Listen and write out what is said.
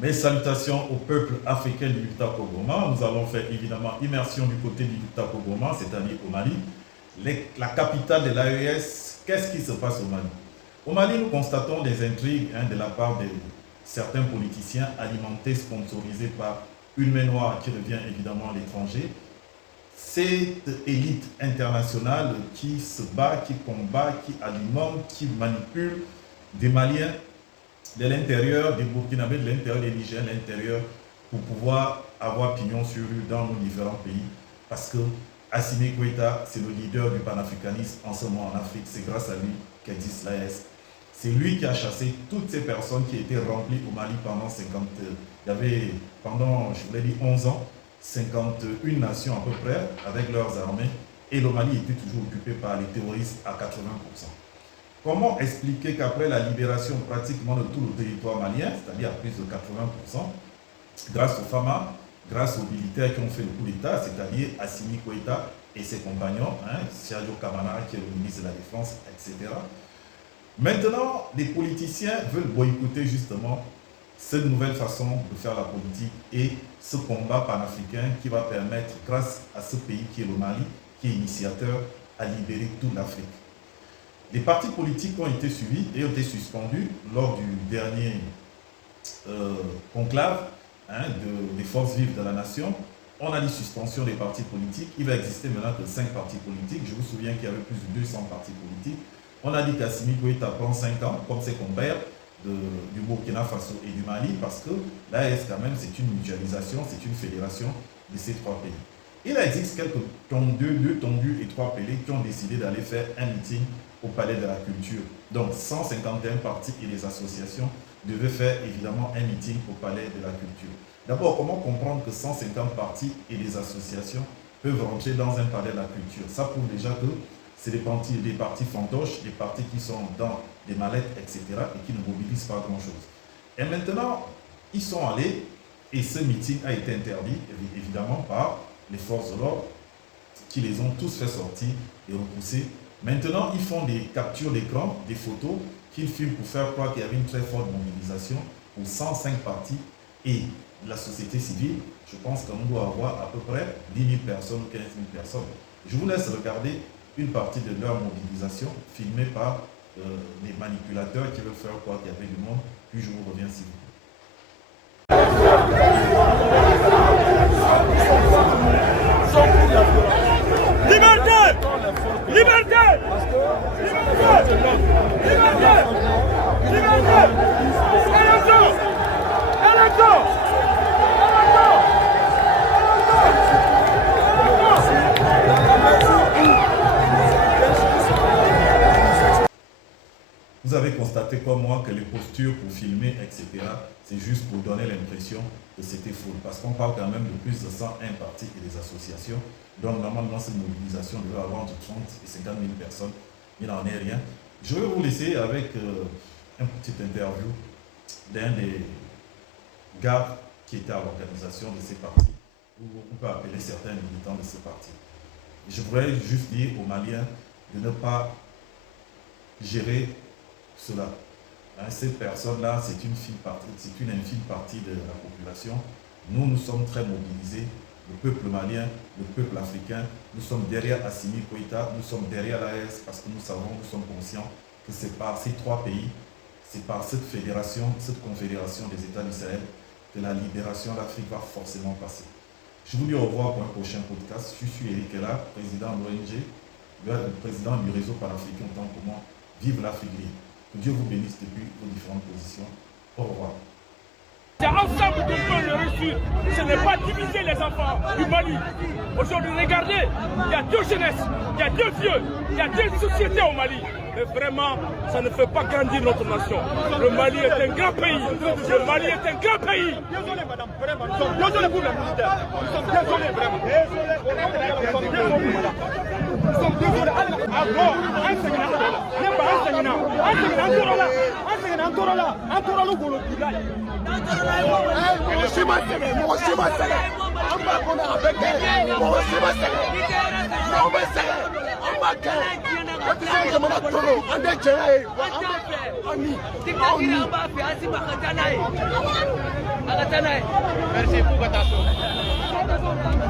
Mes salutations au peuple africain du Bukta-Kogoma. Nous allons faire évidemment immersion du côté du Bukta-Kogoma, c'est-à-dire au Mali. La capitale de l'AES, qu'est-ce qui se passe au Mali? Au Mali, nous constatons des intrigues de la part de certains politiciens alimentés, sponsorisés par une main noire qui revient évidemment à l'étranger. Cette élite internationale qui se bat, qui combat, qui alimente, qui manipule des Maliens de l'intérieur, des Burkinabés, de l'intérieur des Nigériens, de l'intérieur, pour pouvoir avoir pignon sur rue dans nos différents pays. Parce que Assimi Goïta, c'est le leader du panafricanisme en ce moment en Afrique. C'est grâce à lui qu'existe l'AES. C'est lui qui a chassé toutes ces personnes qui étaient remplies au Mali pendant 50 il y avait, pendant, je vous l'ai dit, 11 ans, 51 nations à peu près, avec leurs armées. Et le Mali était toujours occupé par les terroristes à 80%. Comment expliquer qu'après la libération pratiquement de tout le territoire malien, c'est-à-dire à plus de 80%, grâce aux FAMA, grâce aux militaires qui ont fait le coup d'État, c'est-à-dire Assimi Goïta et ses compagnons, Sergio Kamara qui est le ministre de la Défense, etc. Maintenant, les politiciens veulent boycotter justement cette nouvelle façon de faire la politique et ce combat panafricain qui va permettre, grâce à ce pays qui est le Mali, qui est initiateur, à libérer toute l'Afrique. Les partis politiques ont été suivis et ont été suspendus lors du dernier conclave des forces vives de la nation. On a dit suspension des partis politiques. Il va exister maintenant que 5 partis politiques. Je vous souviens qu'il y avait plus de 200 partis politiques. On a dit qu'Assimi Goïta prend 5 ans, comme ses compères du Burkina Faso et du Mali, parce que l'AES, quand même, c'est une mutualisation, c'est une fédération de ces 3 pays. Il existe quelques deux tondus et 3 pélés qui ont décidé d'aller faire un meeting au Palais de la Culture. Donc 151 partis et les associations devaient faire évidemment un meeting au Palais de la Culture. D'abord, comment comprendre que 150 partis et les associations peuvent rentrer dans un Palais de la Culture? Ça prouve déjà que c'est des partis fantoches, des partis qui sont dans des mallettes, etc. et qui ne mobilisent pas grand-chose. Et maintenant, ils sont allés et ce meeting a été interdit, évidemment, par les forces de l'ordre qui les ont tous fait sortir et repousser. Maintenant, ils font des captures d'écran, des photos qu'ils filment pour faire croire qu'il y avait une très forte mobilisation pour 105 partis et la société civile. Je pense qu'on doit avoir à peu près 10 000 personnes ou 15 000 personnes. Je vous laisse regarder une partie de leur mobilisation filmée par les manipulateurs qui veulent faire croire qu'il y avait du monde. Puis je vous reviens s'il vous plaît. Liberté! Liberté! Liberté! Liberté! Élection! Élection! Vous avez constaté comme moi que les postures pour filmer, etc., c'est juste pour donner l'impression que c'était faux. Parce qu'on parle quand même de plus de 101 partis et des associations. Donc normalement, cette mobilisation devait avoir entre 30 et 50 000 personnes. Il n'en est rien. Je vais vous laisser avec une petite interview d'un des gars qui était à l'organisation de ces partis, ou on peut appeler certains militants de ces partis. Je voudrais juste dire aux Maliens de ne pas gérer cela. Cette personne-là, c'est une infime partie de la population. Nous sommes très mobilisés. Le peuple malien, le peuple africain, nous sommes derrière Assimi Goïta, nous sommes derrière l'AES parce que nous sommes conscients que c'est par ces 3 pays, c'est par cette fédération, cette confédération des États du Sahel que la libération de l'Afrique va forcément passer. Je vous dis au revoir pour un prochain podcast. Je suis Eric Ella, président de l'ONG, le président du réseau panafricain en tant que moi. Vive l'Afrique libre. Que Dieu vous bénisse depuis vos différentes positions. Au revoir. C'est ensemble qu'on peut le réussir. Ce n'est pas diviser les enfants du Mali. Aujourd'hui, regardez, il y a 2 jeunesses, il y a 2 vieux, il y a 2 sociétés au Mali. Mais vraiment, ça ne fait pas grandir notre nation. Le Mali est un grand pays. Le Mali est un grand pays. Désolé, madame, vraiment. Nous sommes désolés pour les militaires. Nous sommes désolés, vraiment. Nous sommes désolés, madame. Nous sommes désolés. Ani Merci beaucoup, attention.